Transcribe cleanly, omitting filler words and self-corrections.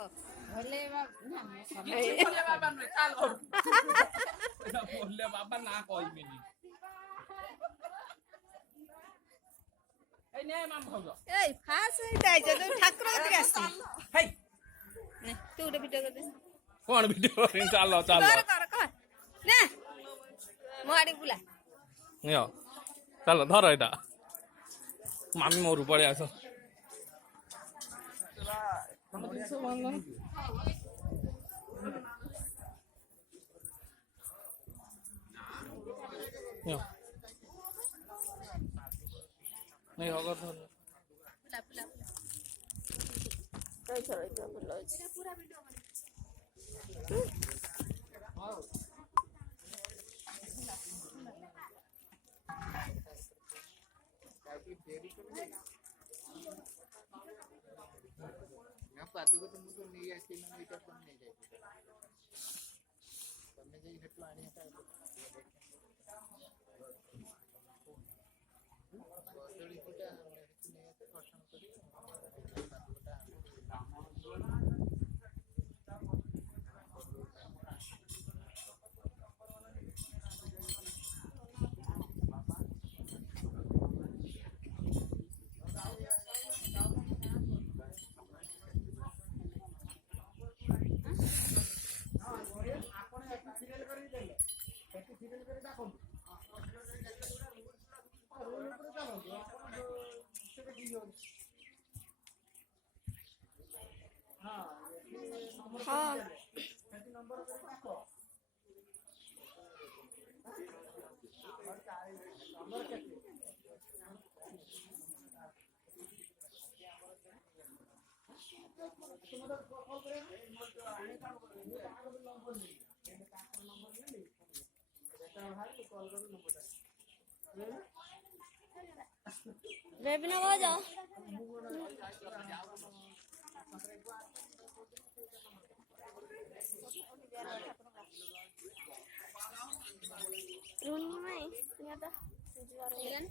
भले ना বললে বাবা নয় কাল ওর এটা বললে বাবা না কইবেনি এই নে মাম ভাউজ এই ফাস হইতা আইছে তুই ঠাকুর কইতে আসছি হেই নে তুই ওটা ভিডিও কর দে কোন ভিডিও করেন চালো চালো কর নে মাড়ি বুলা নিও চালো ধরো এটা মামি মোর উপরে আসো নিও नहीं होगा तो बुला बुला बुला चलो चलो बुला पूरा वीडियो मैं पाती को तुमको नहीं ऐसे ना नहीं कर तुम नहीं जाएगी तुमने जो इधर प्लान है तो बदली कोटा नहीं तो क्वेश्चन करी हां बेबी ना आ जाओ Runi mai, ternyata 7 hari kan?